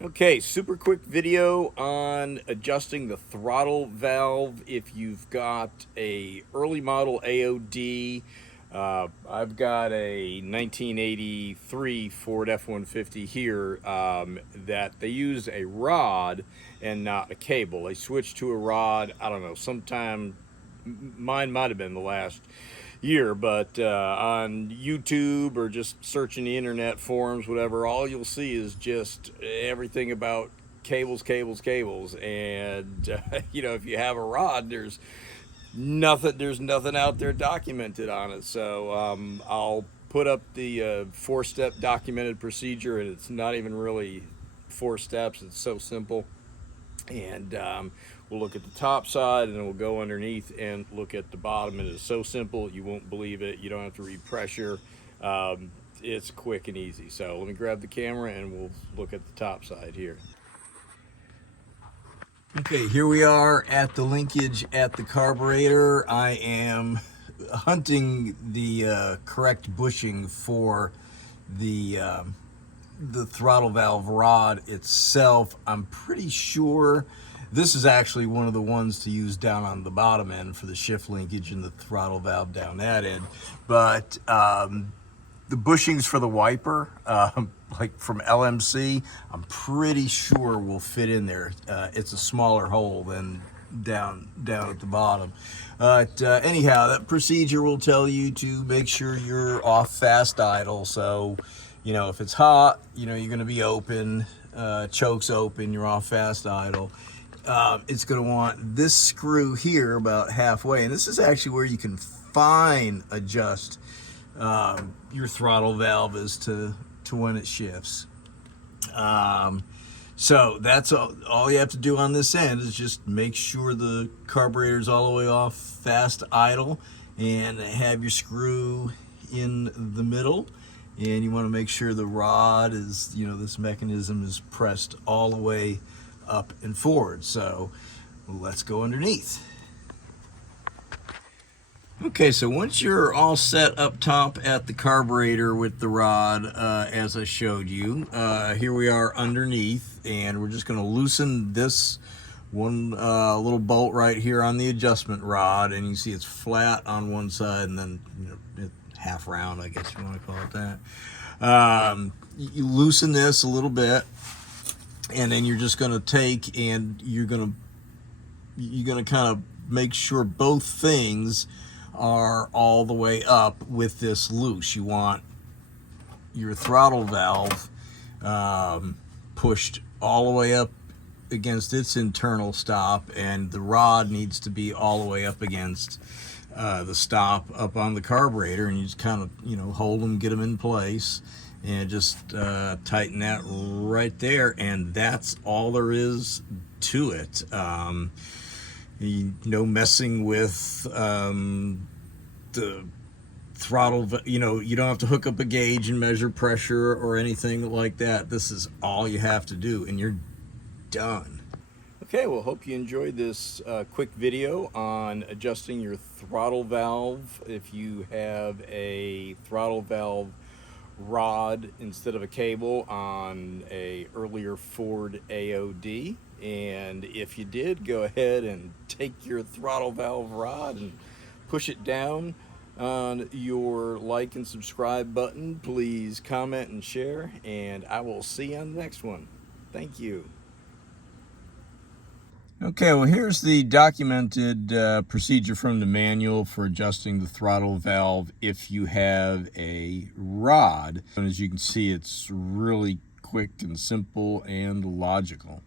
Okay, super quick video on adjusting the throttle valve if you've got a early model AOD. I've got a 1983 Ford F-150 here that they use a rod and not a cable. They switched to a rod, I don't know, sometime, mine might have been the last year, but on YouTube or just searching the internet forums, whatever, all you'll see is just everything about cables, cables, cables. And you know, if you have a rod, there's nothing out there documented on it. So I'll put up the four-step documented procedure, and it's not even really 4 steps. It's so simple. And we'll look at the top side, and then we'll go underneath and look at the bottom. And it's so simple, you won't believe it. You don't have to read pressure. It's quick and easy. So let me grab the camera and we'll look at the top side here. Okay, here we are at the linkage at the carburetor. I am hunting the correct bushing for the throttle valve rod itself. I'm pretty sure this is actually one of the ones to use down on the bottom end for the shift linkage and the throttle valve down that end. But the bushings for the wiper, like from LMC, I'm pretty sure will fit in there. It's a smaller hole than down at the bottom. But anyhow, that procedure will tell you to make sure you're off fast idle. So, you know, if it's hot, you know, you're going to be open, chokes open, you're off fast idle. It's going to want this screw here about halfway, and this is actually where you can fine adjust your throttle valve as to when it shifts. So that's all you have to do on this end is just make sure the carburetor's all the way off fast idle, and have your screw in the middle. And you want to make sure the rod is, you know, this mechanism is pressed all the way up and forward. So let's go underneath. Okay, so once you're all set up top at the carburetor with the rod, as I showed you, here we are underneath, and we're just going to loosen this one little bolt right here on the adjustment rod, and you see it's flat on one side, and then, you know, half round, I guess you want to call it that. You loosen this a little bit, and then you're just going to take and you're going to kind of make sure both things are all the way up with this loose. You want your throttle valve pushed all the way up against its internal stop, and the rod needs to be all the way up against the stop up on the carburetor, and you just kind of, you know, hold them, get them in place, and just tighten that right there, and that's all there is to it. No messing with the throttle, you know, you don't have to hook up a gauge and measure pressure or anything like that. This is all you have to do, and you're done. Okay, well, hope you enjoyed this quick video on adjusting your throttle valve if you have a throttle valve rod instead of a cable on a earlier Ford AOD. And if you did, go ahead and take your throttle valve rod and push it down on your like and subscribe button. Please comment and share, and I will see you on the next one. Thank you. Okay, well, here's the documented procedure from the manual for adjusting the throttle valve if you have a rod. And as you can see, it's really quick and simple and logical.